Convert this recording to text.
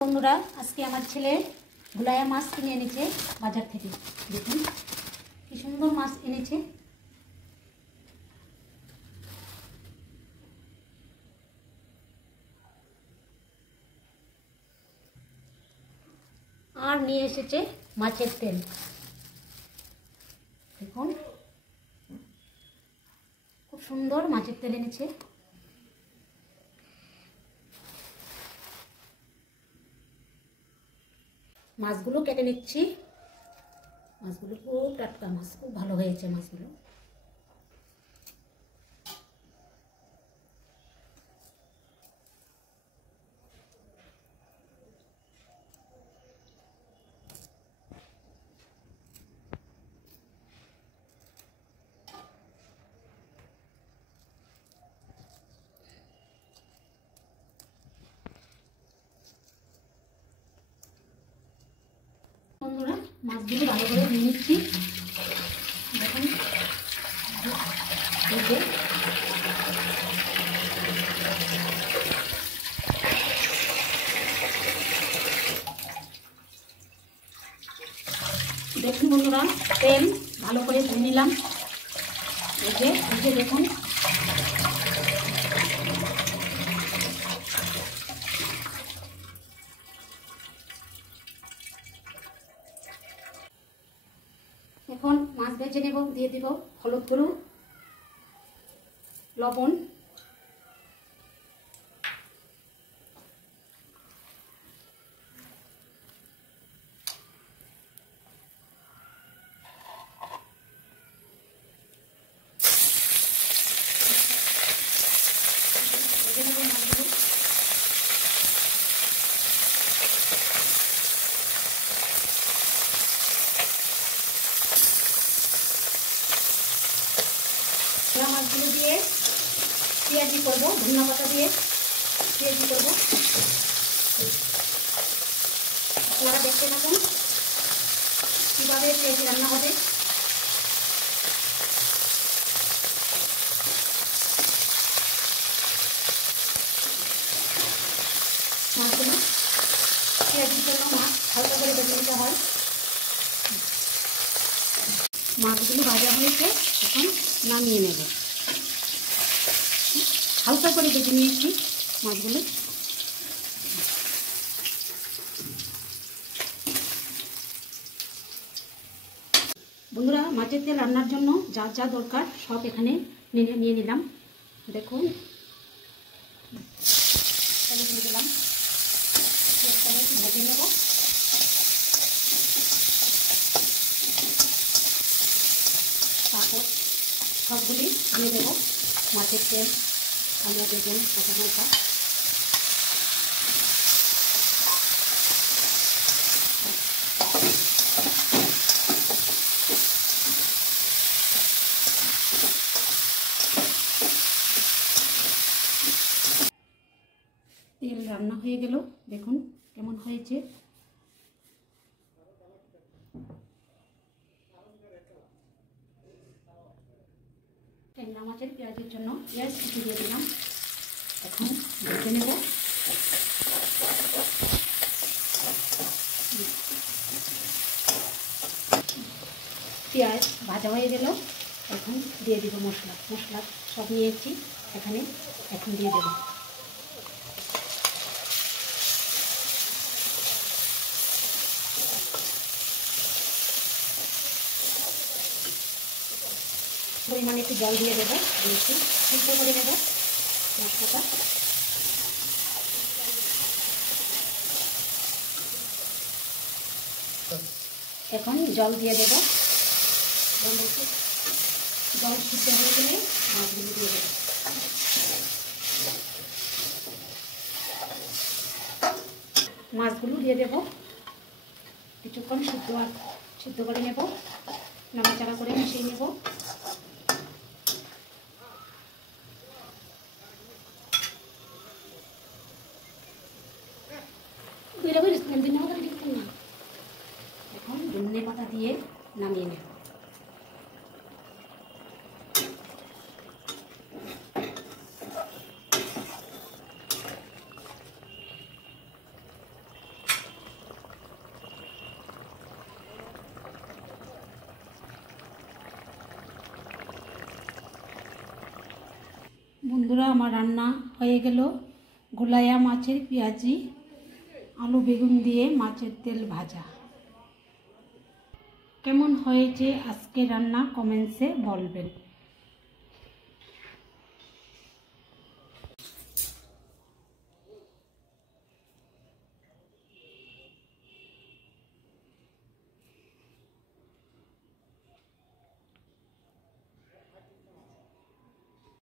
বন্ধুরা আজকে আমার ছেলে ভুলায়া মাছ কিনে এনেছে বাজার থেকে। দেখুন কি সুন্দর মাছ এনেছে। আর নিয়ে এসেছে মাছের তেল। দেখুন খুব সুন্দর মাছের তেল এনেছে। মাছগুলো কেটে নিচ্ছি। মাছগুলো খুব টাটকা মাছ, খুব ভালো হয়েছে মাছগুলো। বন্ধুরা মাছগুলো ভালো করে ধুয়ে নিচ্ছি। দেখুন দেখুন বন্ধুরা তেল ভালো করে ধুয়ে নিলাম। এই যে দেখুন এখন মাছ ভেজে নেব। দিয়ে দিব হলুদ গুঁড়ো, লবণ, মাছগুলো দিয়ে পেঁয়াজি করবো, ধনিয়া পাতা দিয়ে পেঁয়াজি করবো। আপনারা দেখতে থাকুন কীভাবে পেঁয়াজি রান্না হবে। মাছগুলো পেঁয়াজির জন্য মাছ হালকা করে ভেজে নিতে হয়। মাছগুলো ভাজা হয়েছে, এখন নামিয়ে নেব। হালকা করে ভেজে নিয়েছি মাছগুলো। বন্ধুরা মাছের তেল রান্নার জন্য যা যা দরকার সব এখানে নিয়ে নিলাম। দেখুন নিয়ে দিলাম, ভেজে নেব। তারপর সবগুলি দিয়ে দেবো মাছের তেল, আলু, বেগুন, কাঁচা লঙ্কা। তেল রান্না হয়ে গেল, দেখুন কেমন হয়েছে। ট্যাংরা মাছের পেঁয়াজের জন্য পেঁয়াজ কুচি দিয়ে দিলাম। এখন ভেজে নেব। পেঁয়াজ ভাজা হয়ে গেল, এখন দিয়ে দিব মশলা সব নিয়েছি এখানে, এখন দিয়ে দেব। পরিমাণে একটু জল দিয়ে দেবো, দিয়েছি সিদ্ধ করে নেব মশলাটা। এখন জল দিয়ে দেব। জল সিদ্ধ হয়ে গেলে মাছগুলো দিয়ে দেব। মাছগুলো দিয়ে দেব, কিছুক্ষণ সিদ্ধ করে নেব, নাড়াচাড়া করে মিশিয়ে নেব। এখন ধনে পাতা দিয়ে নামিয়ে নেব। বন্ধুরা, আমার রান্না হয়ে গেল। গোলায়া মাছের পেঁয়াজি আলু বেগুন দিয়ে মাছের তেল ভাজা। কেমন হয়েছে আজকে রান্না কমেন্টসে বলবেন।